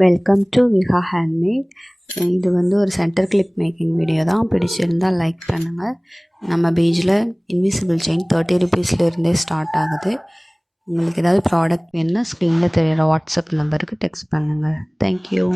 Welcome to Viha handmade. இது வந்து ஒரு சென்டர் கிளிப் மேக்கிங் வீடியோ தான். பிடிச்சிருந்தால் லைக் பண்ணுங்கள். நம்ம பேஜில் இன்விசிபிள் செயின் 30 ருபீஸ்லேருந்தே ஸ்டார்ட் ஆகுது. உங்களுக்கு ஏதாவது ப்ராடக்ட் வேணுன்னா ஸ்க்ரீனில் தெரியிற வாட்ஸ்அப் நம்பருக்கு டெக்ஸ்ட் பண்ணுங்கள். தேங்க்யூ.